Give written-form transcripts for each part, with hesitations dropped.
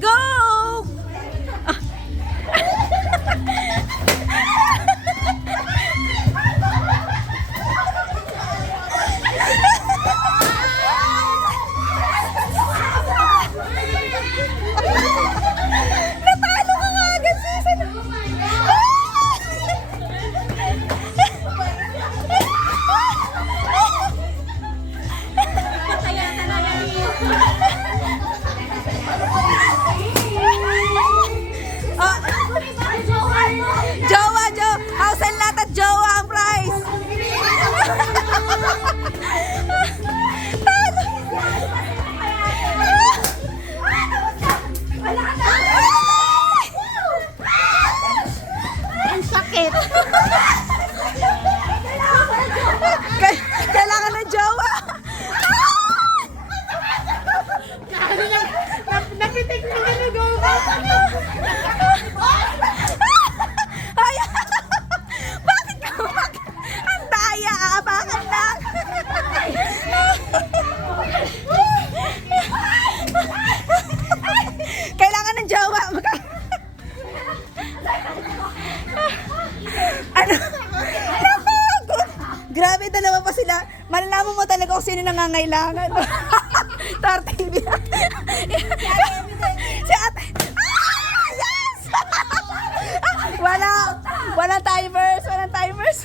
go! Natalo ka nga agad, sis. House and lot at jowa ang prize. Ang sakit. Kailangan ng jowa. Napitik na nag-go. Ay, bakit ka ang daya, aapakan lang. Kailangan ng jowa. Ano? Grabe, dalawa pa sila. Malalaman mo talaga kung sino nangangailangan. Tarty. Si ate. Ah! Yes! Walang timers. Walang timers.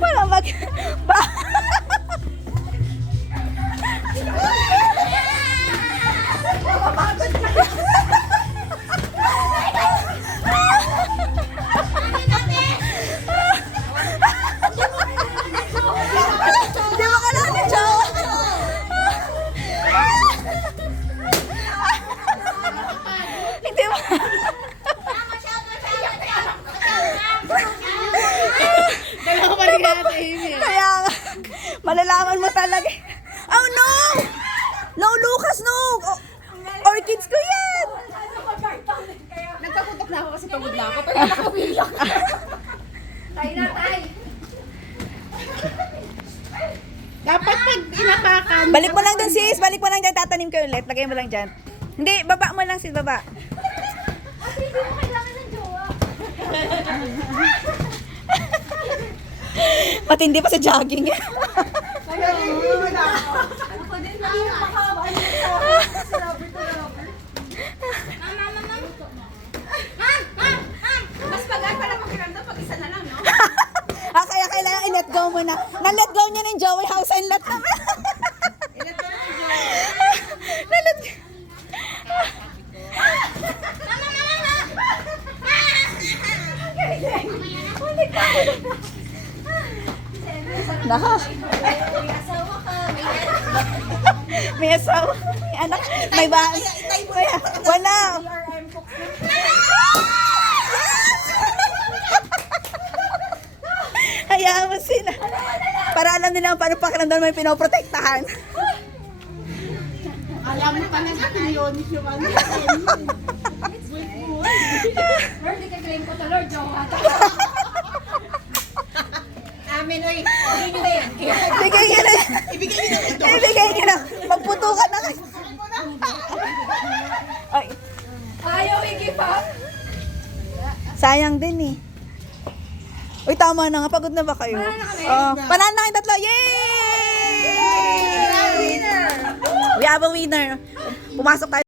Walang mag... Di ba kailangan ng jowa? Hindi ba? Dalawa pa rin natin, Amy. Kaya nga, malalaman mo talaga. Oh no! No, Lucas, no! Orchids ko yan! Nagpaputok na ako kasi pagod na ako. Pero nakabiyak. Tay na, tay. Dapat pag inapakan. Balik mo lang dun, sis. Balik mo lang dyan. Tatanim ko ulit. Lagay mo lang dyan. Hindi, baba mo lang, sis. Baba. Hindi mo kailangan ng jowa. Matindi pa sa jogging. Ako din lang yung makaba. Si Robert na Robert. Ma'am! Mas pagaan pala pakiramdam pag isa na lang, no? Kaya kailangan i-let go mo na. Na-let go niya ng Joey House and lot naman. Na-let go. Naka. May asawa. May anak. May bahay. Wala. Hayaan mo sila. Para alam nila paano pakiramdam mo yung pinoprotektahan. Alam mo talaga, milyones yung ano. Lord, di ka claim ko to, Lord. Jowa. Amin, oy. Ibigay nyo na yan. Ibigay nyo na. Ibigay nyo na. Magputukan na kayo. Ay, Ayaw, Iggy pa. sayang din eh. Uy, tama na nga. Pagod na ba kayo? Panalo na kami. Panalo na kayong tatlo. Yay! Winner! We have a winner. Pumasok tayo.